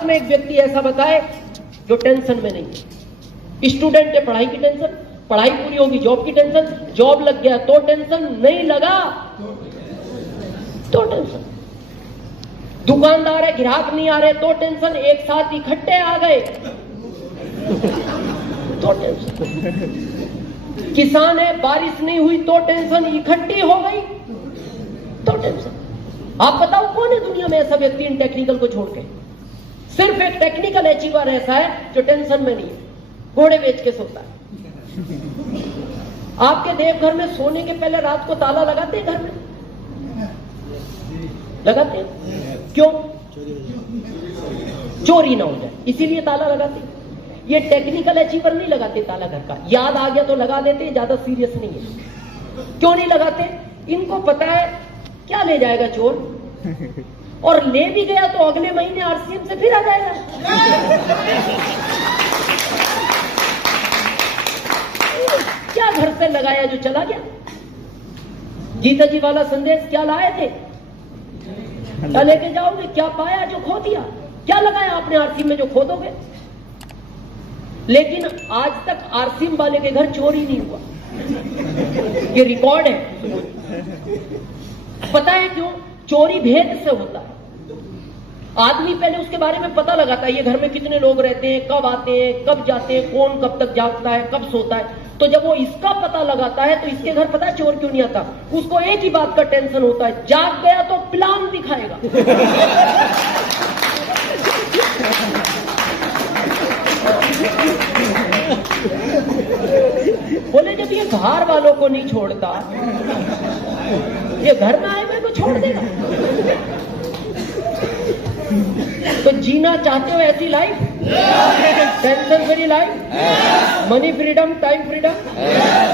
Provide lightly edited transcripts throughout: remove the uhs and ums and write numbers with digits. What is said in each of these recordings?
में एक व्यक्ति ऐसा बताए जो टेंशन में नहीं है। स्टूडेंट है, पढ़ाई की टेंशन, पढ़ाई पूरी होगी जॉब की टेंशन, जॉब लग गया तो टेंशन, नहीं लगा तो टेंशन। दुकानदार है, ग्राहक नहीं आ रहे तो टेंशन, एक साथ इकट्ठे आ गए तो टेंशन। किसान है, बारिश नहीं हुई तो टेंशन, इकट्ठी हो गई तो टेंशन। आप बताओ कौन है दुनिया में ऐसा व्यक्ति इन टेक्निकल को छोड़ के? सिर्फ एक टेक्निकल अचीवर ऐसा है जो टेंशन में नहीं है, घोड़े बेच के सोता है। आपके देवघर में सोने के पहले रात को ताला लगाते हैं? घर में लगाते हैं? क्यों? चोरी ना हो जाए, इसीलिए ताला लगाते हैं। ये टेक्निकल अचीवर नहीं लगाते ताला घर का, याद आ गया तो लगा देते हैं, ज्यादा सीरियस नहीं है। क्यों नहीं लगाते? इनको पता है क्या ले जाएगा चोर, और ले भी गया तो अगले महीने आरसीएम से फिर आ जाएगा। क्या घर से लगाया जो चला गया? गीता जी वाला संदेश क्या लाए थे? क्या लेके जाओगे? क्या पाया जो खो दिया? क्या लगाया आपने आरसीएम में जो खो दोगे? लेकिन आज तक आरसीएम वाले के घर चोरी नहीं हुआ, ये रिकॉर्ड है। पता है क्यों? चोरी भेद से होता है। आदमी पहले उसके बारे में पता लगाता है, ये घर में कितने लोग रहते हैं, कब आते हैं, कब जाते हैं, कौन कब तक जागता है, कब सोता है। तो जब वो इसका पता लगाता है तो इसके घर पता है चोर क्यों नहीं आता? उसको एक ही बात का टेंशन होता है, जाग गया तो प्लान दिखाएगा। बोले जब ये बाहर वालों को नहीं छोड़ता, ये घर में आए हुए को छोड़ देगा? तो जीना चाहते हो ऐसी life, tension free life, money freedom, time freedom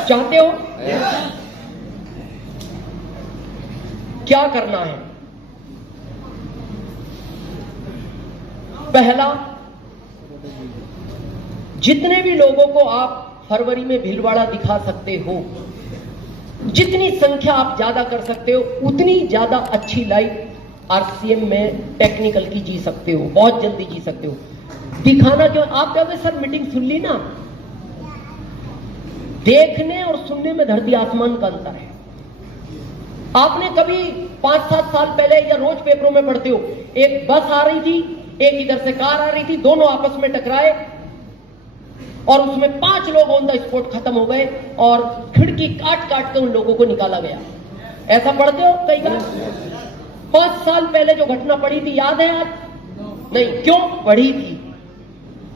चाहते हो? क्या करना है? पहला, जितने भी लोगों को आप फरवरी में भीलवाड़ा दिखा सकते हो, जितनी संख्या आप ज्यादा कर सकते हो, उतनी ज्यादा अच्छी लाइफ आरसीएम में टेक्निकल की जी सकते हो, बहुत जल्दी जी सकते हो। दिखाना क्यों? आप कहोगे सर मीटिंग सुन ली ना। देखने और सुनने में धरती आसमान का अंतर है। आपने कभी 5-7 साल पहले, या रोज पेपरों में पढ़ते हो, एक बस आ रही थी, एक इधर से कार आ रही थी, दोनों आपस में टकराए और उसमें 5 लोग ऑन द स्पॉट खत्म हो गए और खिड़की काट काट कर उन लोगों को निकाला गया। ऐसा पढ़ते हो कई बार? 5 साल पहले जो घटना पड़ी थी याद है आप? नहीं। क्यों पढ़ी थी?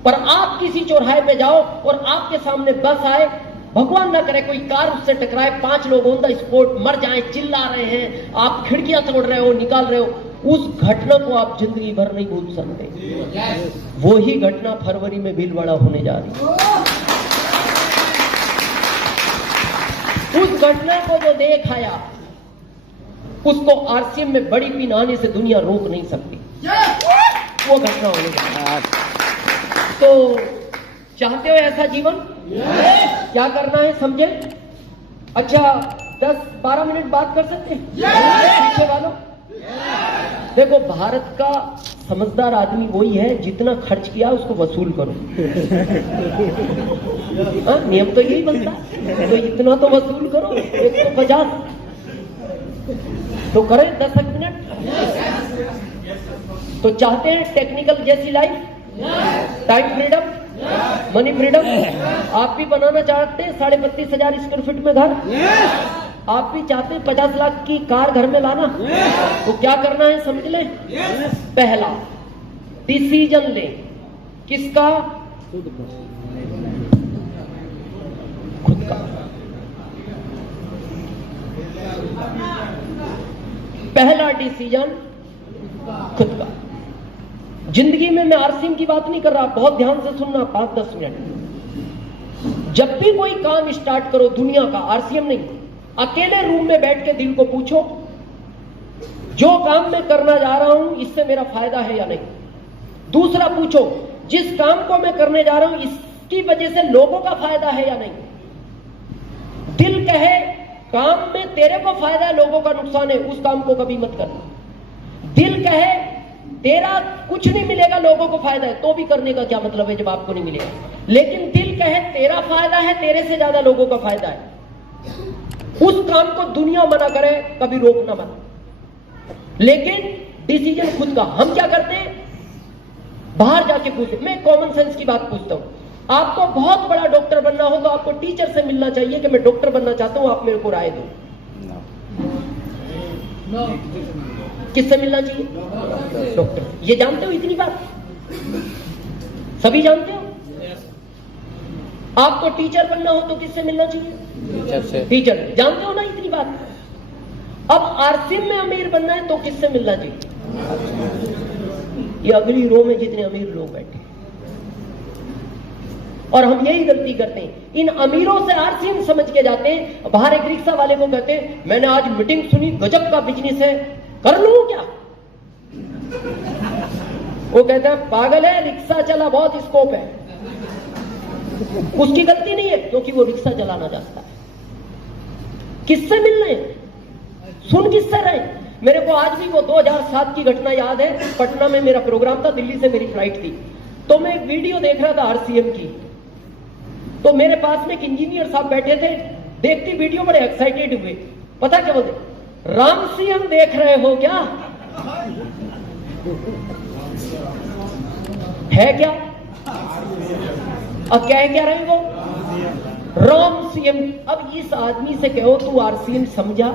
पर आप किसी चौराहे पे जाओ और आपके सामने बस आए, भगवान ना करे कोई कार उससे टकराए, 5 लोग ऑन द स्पॉट मर जाएं, चिल्ला रहे हैं, आप खिड़कियां तोड़ रहे हो, निकाल रहे हो, उस घटना को आप जिंदगी भर नहीं भूल सकते। वो ही घटना फरवरी में भीलवाड़ा होने जा रही है। उस घटना को जो देख आया, उसको आरसीएम में बड़ी पिन आने से दुनिया रोक नहीं सकती। वो घटना होने जा रही है। तो चाहते हो ऐसा जीवन? क्या करना है समझे? अच्छा 10-12 मिनट बात कर सकते हैं पीछे वालों? देखो, भारत का समझदार आदमी वही है जितना खर्च किया उसको वसूल करो। नियम तो यही बनता है, तो इतना तो वसूल करो, 150 तो करें 10 मिनट। तो चाहते हैं टेक्निकल जैसी life, time freedom, money freedom? आप भी बनाना चाहते हैं 32,500 स्क्वायर फीट में घर? आप भी चाहते हैं 50 लाख की कार घर में लाना? तो क्या करना है समझ लें। पहला, डिसीजन ले। किसका? खुद का। पहला डिसीजन खुद का। जिंदगी में मैं आरसीएम की बात नहीं कर रहा, बहुत ध्यान से सुनना, 5-10 मिनट। जब भी कोई काम स्टार्ट करो दुनिया का, आरसीएम नहीं, अकेले रूम में बैठ के दिल को पूछो, जो काम मैं करना जा रहा हूं इससे मेरा फायदा है या नहीं। दूसरा पूछो, जिस काम को मैं करने जा रहा हूं इसकी वजह से लोगों का फायदा है या नहीं। दिल कहे काम में तेरे को फायदा है, लोगों का नुकसान है, उस काम को कभी मत करना। दिल कहे तेरा कुछ नहीं मिलेगा, लोगों को फायदा है, तो भी करने का क्या मतलब है जब आपको नहीं मिलेगा। लेकिन दिल कहे तेरा फायदा है, तेरे से ज्यादा लोगों का फायदा है, उस काम को दुनिया मना करे, कभी रोकना मत। लेकिन डिसीजन खुद का। हम क्या करते हैं, बाहर जाके पूछते। मैं कॉमन सेंस की बात पूछता हूं, आपको बहुत बड़ा डॉक्टर बनना हो तो आपको टीचर से मिलना चाहिए कि मैं डॉक्टर बनना चाहता हूं, आप मेरे को राय दो। किससे मिलना चाहिए? डॉक्टर। ये जानते हो इतनी बात? सभी जानते हो? आपको टीचर बनना हो तो किससे मिलना चाहिए? टीचर से। टीचर। जानते हो ना इतनी बात? अब आरसीएम में अमीर बनना है तो किससे मिलना चाहिए? ये अगली रो में जितने अमीर लोग बैठे, और हम यही गलती करते हैं। इन अमीरों से आरसीएम समझ के जाते हैं, बाहर एक रिक्शा वाले को कहते हैं मैंने आज मीटिंग सुनी, गजब का बिजनेस है, कर लूं क्या? वो कहता है पागल है, रिक्शा चला, बहुत स्कोप है। उसकी गलती नहीं है, क्योंकि वो रिक्शा चलाना जानता है। किससे मिल रहे हैं? सुन किससे रहे? मेरे को आज भी वो 2007 की घटना याद है। पटना में मेरा प्रोग्राम था, दिल्ली से मेरी फ्लाइट थी, तो मैं एक वीडियो देख रहा था आरसीएम की। तो मेरे पास में एक इंजीनियर साहब बैठे थे, देखती वीडियो बड़े एक्साइटेड हुए। पता क्या बोलते? राम सीएम देख रहे हो क्या? है क्या? अब क्या रहे वो? राम सीएम। अब इस आदमी से कहो तू आरसीएम समझा,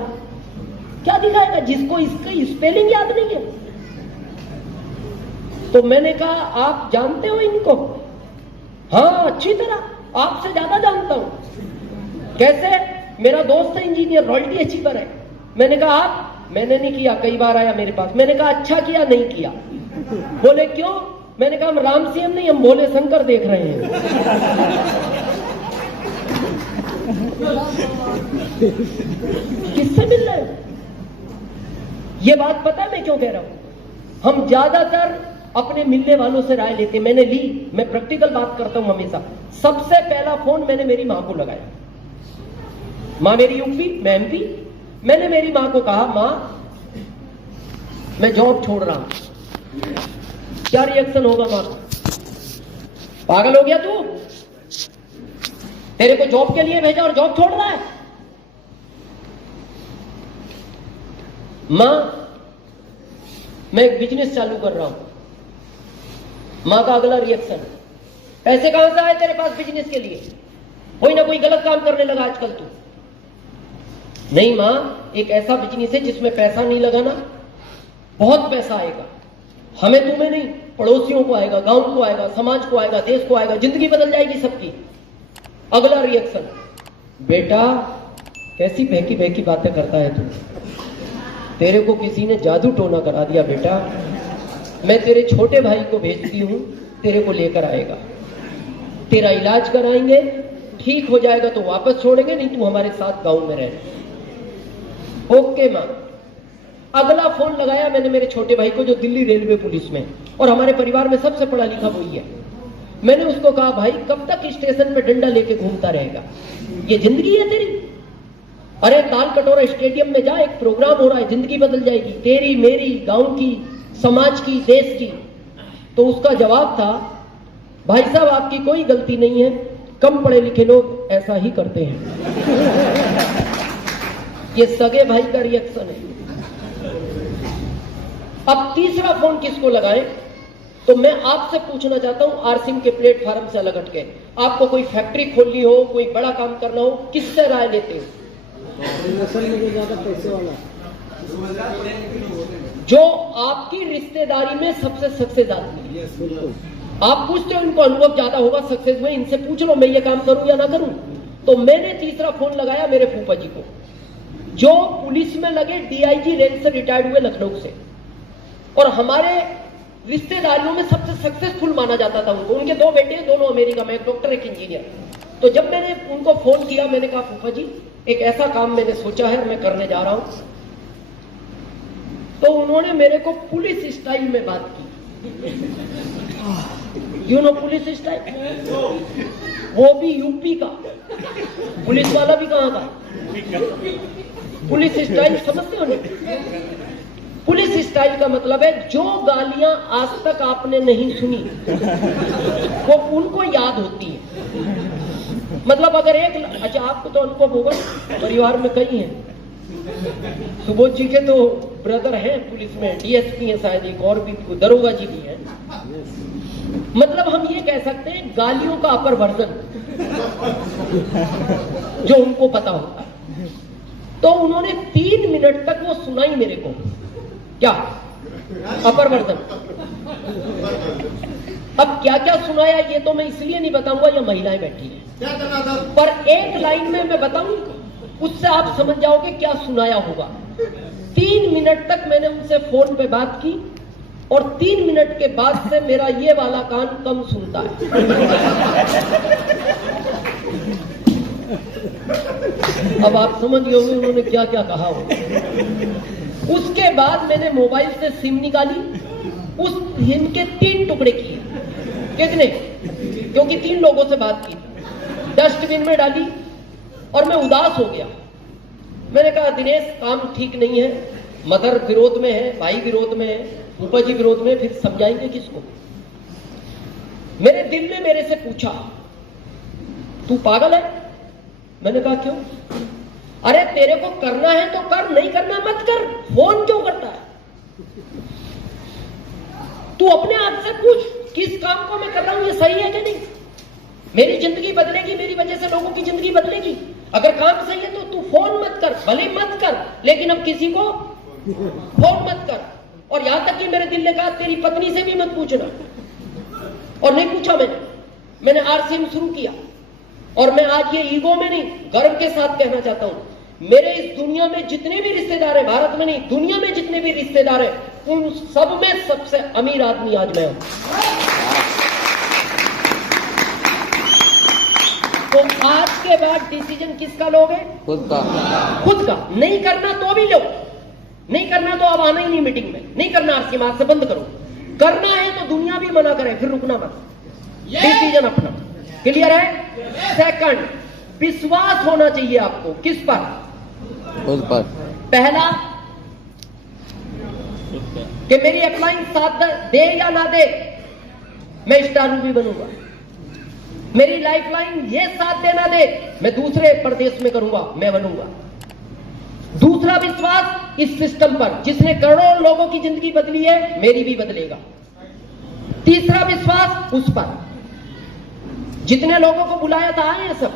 क्या दिखाएगा जिसको इसका स्पेलिंग याद नहीं है? तो मैंने कहा आप जानते हो इनको? हाँ अच्छी तरह, आपसे ज्यादा जानता हूं। कैसे? मेरा दोस्त है इंजीनियर, रॉयल्टी अचीवर है। मैंने कहा आप? मैंने नहीं किया, कई बार आया मेरे पास। मैंने कहा अच्छा किया नहीं किया। बोले क्यों? मैंने कहा हम राम सीएम नहीं, हम भोले शंकर देख रहे हैं। किससे मिल रहे हैं? ये बात पता है मैं क्यों कह रहा हूं? हम ज्यादातर अपने मिलने वालों से राय लेते। मैंने ली, मैं प्रैक्टिकल बात करता हूं हमेशा। सबसे पहला फोन मैंने मेरी मां को लगाया। मां मेरी यूपी, मैं एमपी। मैंने मेरी मां को कहा मां मैं जॉब छोड़ रहा हूं। क्या रिएक्शन होगा मां का? पागल हो गया तू? तेरे को जॉब के लिए भेजा और जॉब छोड़ रहा है? मां मैं एक बिजनेस चालू कर रहा हूं। मां का अगला रिएक्शन, पैसे कहां से आए तेरे पास बिजनेस के लिए? कोई ना कोई गलत काम करने लगा आजकल तू। नहीं मां, एक ऐसा बिजनेस है जिसमें पैसा नहीं लगाना, बहुत पैसा आएगा। हमें तुम्हें नहीं, पड़ोसियों को आएगा, गांव को आएगा, समाज को आएगा, देश को आएगा, जिंदगी बदल जाएगी सबकी। अगला रिएक्शन, बेटा कैसी बहकी बहकी बातें करता है तू? तेरे को किसी ने जादू टोना करा दिया बेटा। मैं तेरे छोटे भाई को भेजती हूं, तेरे को लेकर आएगा, तेरा इलाज कराएंगे, ठीक हो जाएगा तो वापस छोड़ेंगे, नहीं तू हमारे साथ गांव में रह। ओके मां। अगला फोन लगाया मैंने मेरे छोटे भाई को जो दिल्ली रेलवे पुलिस में, और हमारे परिवार में सबसे पढ़ा लिखा वही है। मैंने उसको कहा भाई कब तक स्टेशन पे डंडा लेके घूमता रहेगा? ये जिंदगी है तेरी? अरे ताल कटोरा स्टेडियम में जा, एक प्रोग्राम हो रहा है, जिंदगी बदल जाएगी तेरी, मेरी, गांव की, समाज की, देश की। तो उसका जवाब था भाई साहब आपकी कोई गलती नहीं है, कम पढ़े लिखे लोग ऐसा ही करते हैं। ये सगे भाई का रिएक्शन है। अब तीसरा फोन किसको लगाएं? तो मैं आपसे पूछना चाहता हूं, आरसीएम के प्लेटफॉर्म से अलग हटके, आपको कोई फैक्ट्री खोलनी हो, कोई बड़ा काम करना हो, किससे राय लेते हो? ज्यादा पैसे वाला, जो आपकी रिश्तेदारी में सबसे सक्सेस आदमी है। आप पूछते हो इनको अनुभव ज्यादा होगा सक्सेस में, इनसे पूछ लो मैं ये काम करूं या ना करूं। तो मैंने तीसरा फोन लगाया मेरे फूफा जी को, जो पुलिस में लगे डीआईजी रैंक से रिटायर्ड हुए लखनऊ से, और हमारे रिश्तेदारियों में सबसे सक्सेसफुल माना जाता था उनको। उनके दो बेटे, दोनों अमेरिका में, एक डॉक्टर एक इंजीनियर। तो जब मैंने उनको फोन किया, मैंने कहा फूफा जी एक ऐसा काम मैंने सोचा है, मैं करने जा रहा हूं। तो उन्होंने मेरे को पुलिस स्टाइल में बात की। यू नो पुलिस स्टाइल, वो भी यूपी का पुलिस वाला भी कहां का? पुलिस स्टाइल समझते हो नहीं? पुलिस स्टाइल का मतलब है जो गालियां आज तक आपने नहीं सुनी वो उनको याद होती है। मतलब अगर एक, अच्छा आपको तो अनुभव होगा, परिवार में कई हैं, सुबोध जी के तो ब्रदर हैं पुलिस में, डीएसपी हैं शायद, एक और भी दरोगा जी भी हैं। मतलब हम ये कह सकते हैं गालियों का अपर वर्जन जो उनको पता होता है। तो उन्होंने 3 मिनट तक वो सुनाई मेरे को, क्या अपर वर्जन। अब क्या क्या सुनाया ये तो मैं इसलिए नहीं बताऊंगा, ये महिलाएं बैठी हैं, पर एक लाइन में मैं बताऊं, उससे आप समझ जाओगे क्या सुनाया होगा। 3 मिनट तक मैंने उनसे फोन पे बात की और 3 मिनट के बाद से मेरा ये वाला कान कम सुनता है। अब आप समझ गए होंगे उन्होंने क्या क्या कहा हो। उसके बाद मैंने मोबाइल से सिम निकाली, उस सिम के 3 टुकड़े किए। कितने? क्योंकि 3 लोगों से बात की, डस्टबिन में डाली और मैं उदास हो गया। मैंने कहा दिनेश काम ठीक नहीं है, मदर विरोध में है, भाई विरोध में है, फूफा जी विरोध में, फिर समझाएंगे किसको। मेरे दिल ने मेरे से पूछा तू पागल है? मैंने कहा क्यों? अरे तेरे को करना है तो कर, नहीं करना मत कर, फोन क्यों करता है? तू अपने आप से पूछ किस काम को मैं कर रहा हूं, ये सही है कि नहीं? मेरी जिंदगी बदलेगी, मेरी वजह से लोगों की जिंदगी बदलेगी। अगर काम सही है तो तू फोन मत कर, भले मत कर, लेकिन अब किसी को फोन मत कर। और यहां तक कि मेरे दिल ने कहा तेरी पत्नी से भी मत पूछना, और नहीं पूछा मैंने आरसीएम शुरू किया। और मैं आज ये ईगो में नहीं, गर्व के साथ कहना चाहता हूं, मेरे इस दुनिया में जितने भी रिश्तेदार हैं, भारत में नहीं दुनिया में जितने भी रिश्तेदार हैं, उन सब में सबसे अमीर आदमी आज मैं हूं। तो आज के बाद डिसीजन किसका लोगे? खुद का। नहीं करना तो भी लो, नहीं करना तो अब आना ही नहीं मीटिंग में, नहीं करना आरसीएम आज से बंद करो। करना है तो दुनिया भी मना करे, फिर रुकना मत, डिसीजन अपना। क्लियर है? सेकंड, विश्वास होना चाहिए आपको। किस पर? खुद पर। पहला कि मेरी अपलाइन साथ दे या ना दे, मैं स्टार मूवी बनूंगा। मेरी लाइफलाइन ये साथ देना दे, मैं दूसरे प्रदेश में करूंगा, मैं बनूंगा। दूसरा विश्वास इस सिस्टम पर जिसने करोड़ों लोगों की जिंदगी बदली है, मेरी भी बदलेगा। तीसरा विश्वास उस पर जितने लोगों को बुलाया था आए हैं सब,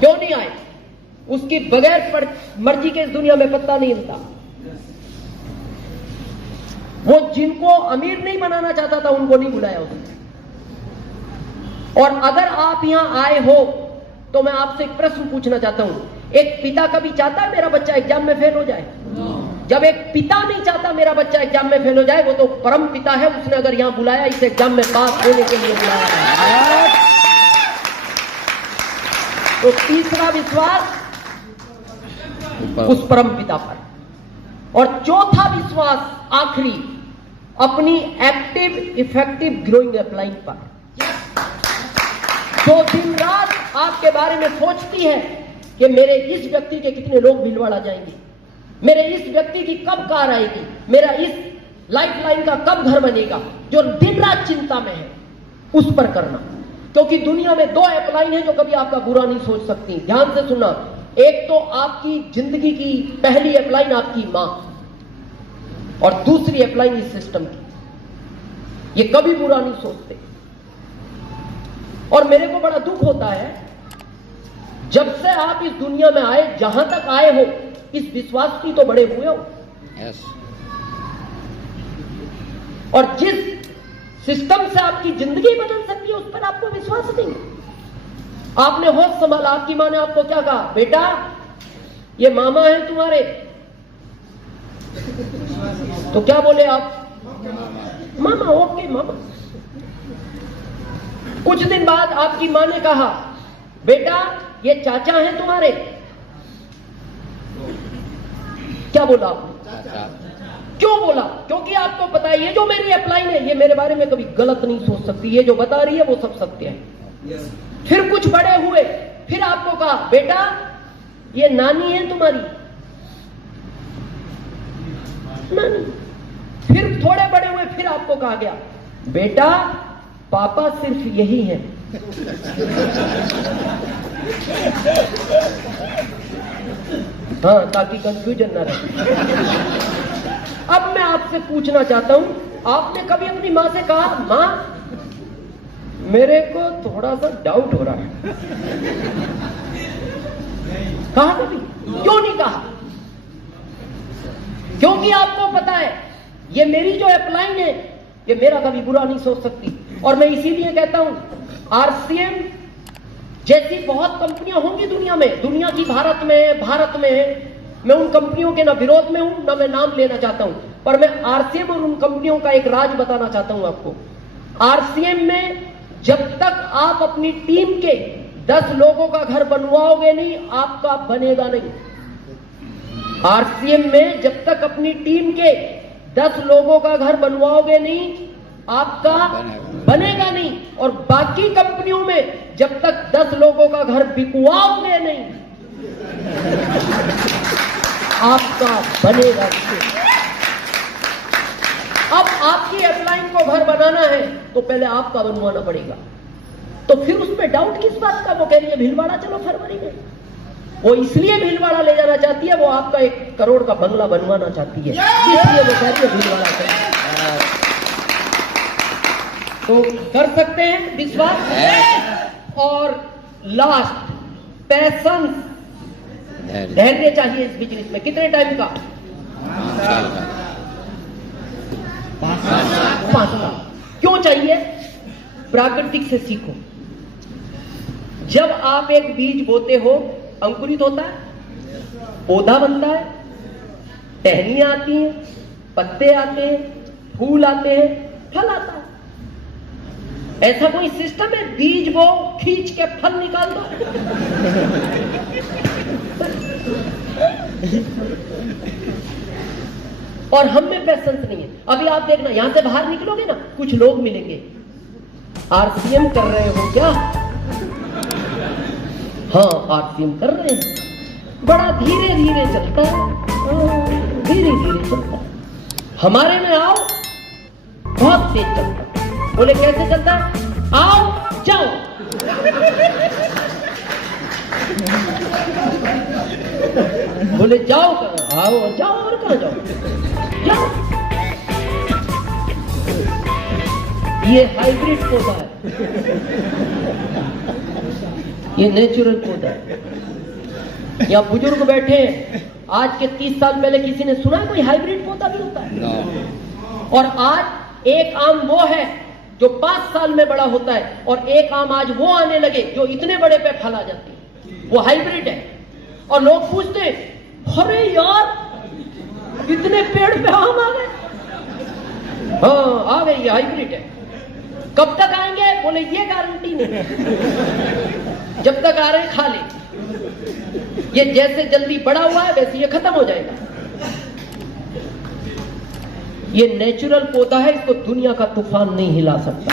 क्यों नहीं आए? उसकी बगैर मर्जी के इस दुनिया में पत्ता नहीं हिलता। वो जिनको अमीर नहीं बनाना चाहता था उनको नहीं बुलाया उसने। और अगर आप यहां आए हो तो मैं आपसे एक प्रश्न पूछना चाहता हूं, एक पिता कभी चाहता है मेरा बच्चा एग्जाम में फेल हो जाए? जब एक पिता नहीं चाहता मेरा बच्चा एग्जाम में फेल हो जाए, वो तो परम पिता है, उसने अगर यहां बुलाया इस एग्जाम में पास होने के लिए बुलाया है। तो तीसरा विश्वास उस परम पिता पर। और चौथा विश्वास आखिरी अपनी एक्टिव इफेक्टिव ग्रोइंग अपलाइन पर, जो दिन रात आपके बारे में सोचती है कि मेरे इस व्यक्ति के कितने लोग भिलवाड़ा जाएंगे, मेरे इस व्यक्ति की कब कार आएगी, मेरा इस लाइफलाइन का कब घर बनेगा, जो दिन रात चिंता में है, उस पर करना। क्योंकि दुनिया में 2 अपलाइन है जो कभी आपका बुरा नहीं सोच सकती। ध्यान से सुनना, एक तो आपकी जिंदगी की पहली अपलाइन आपकी मां, और दूसरी अपलाइन इस सिस्टम की। ये कभी बुरा नहीं सोचते। और मेरे को बड़ा दुख होता है, जब से आप इस दुनिया में आए, जहां तक आए हो, इस विश्वास की तो बड़े हुए हो। yes. और जिस सिस्टम से आपकी जिंदगी बदल सकती है उस पर आपको विश्वास नहीं। आपने होश संभाला, आपकी मां ने आपको क्या कहा? बेटा ये मामा है तुम्हारे। तो क्या बोले आप? मामा। ओके मामा। कुछ दिन बाद आपकी मां ने कहा बेटा ये चाचा हैं तुम्हारे। क्या बोला आपने? क्यों बोला? क्योंकि आपको पता है ये जो मेरी अपलाइन है, ये मेरे बारे में कभी गलत नहीं सोच सकती, ये जो बता रही है वो सब सत्य है। फिर कुछ बड़े हुए, फिर आपको कहा बेटा ये नानी है तुम्हारी। नहीं। फिर थोड़े बड़े हुए, फिर आपको कहा गया बेटा पापा सिर्फ यही है। हाँ, ताकि कंफ्यूजन ना रहे। अब मैं आपसे पूछना चाहता हूं, आपने कभी अपनी मां से कहा मां मेरे को थोड़ा सा डाउट हो रहा है? कहा कभी? क्यों नहीं कहा? क्योंकि आपको पता है ये मेरी जो अपलाइन है ये मेरा कभी बुरा नहीं सोच सकती। और मैं इसीलिए कहता हूं आरसीएम जैसी बहुत कंपनियां होंगी दुनिया में, दुनिया की भारत में मैं उन कंपनियों के ना विरोध में हूं ना मैं नाम लेना चाहता हूं, पर मैं आरसीएम और उन कंपनियों का एक राज बताना चाहता हूं आपको। आरसीएम में जब तक आप अपनी टीम के 10 लोगों का घर बनवाओगे नहीं, आपका बनेगा नहीं। आरसीएम में जब तक अपनी टीम के 10 लोगों का घर बनवाओगे नहीं, आपका बनेगा नहीं। और बाकी कंपनियों में जब तक 10 लोगों का घर बिकवाओगे नहीं, आपका बनेगा नहीं। अब आपकी अपलाइन को घर बनाना है तो पहले आपका बनवाना पड़ेगा। तो फिर उसमें डाउट किस बात का? वो कह रही है भीलवाड़ा चलो फरवरी में। वो इसलिए भीलवाड़ा ले जाना चाहती है, वो आपका 1 करोड़ का बंगला बनवाना चाहती है, इसलिए वो कह रही है भीलवाड़ा चलो। तो कर सकते हैं विश्वास। और लास्ट पैशंस, धैर्य चाहिए इस बिजनेस में। कितने टाइम का? 5 साल। क्यों चाहिए? प्राकृतिक से सीखो। जब आप एक बीज बोते हो, अंकुरित होता है, पौधा बनता है, टहनियां आती हैं, पत्ते आते हैं, फूल आते हैं, फल आता है। ऐसा कोई सिस्टम है बीज बो खींच के फल निकाल दो? और हम में पैशंस नहीं है। अभी आप देखना, यहां से बाहर निकलोगे ना, कुछ लोग मिलेंगे, आरसीएम कर रहे हो क्या? हाँ, आरसीएम कर रहे हैं। बड़ा धीरे धीरे चलता है, धीरे धीरे चलता है। हमारे में आओ, बहुत तेज चलता है। बोले कैसे चलता है? आओ जाओ। बोले जाओ कहां? आओ जाओ। और कहां जाओ? जाओ। ये हाइब्रिड पौधा है, ये नेचुरल पौधा है। यहाँ बुजुर्ग बैठे हैं, आज के 30 साल पहले किसी ने सुना कोई हाइब्रिड पौधा भी होता है? no. और आज एक आम वो है जो 5 साल में बड़ा होता है, और एक आम आज वो आने लगे जो इतने बड़े पे फल आ जाते हैं, वो हाइब्रिड है। और लोग पूछते हैं अरे यार इतने पेड़ पे आम आ गए? हाँ आ गए, ये हाइब्रिड है। कब तक आएंगे? बोले ये गारंटी नहीं है, जब तक आ रहे हैं खा ले। ये जैसे जल्दी बड़ा हुआ है वैसे ये खत्म हो जाएगा। ये नेचुरल पौधा है, इसको दुनिया का तूफान नहीं हिला सकता।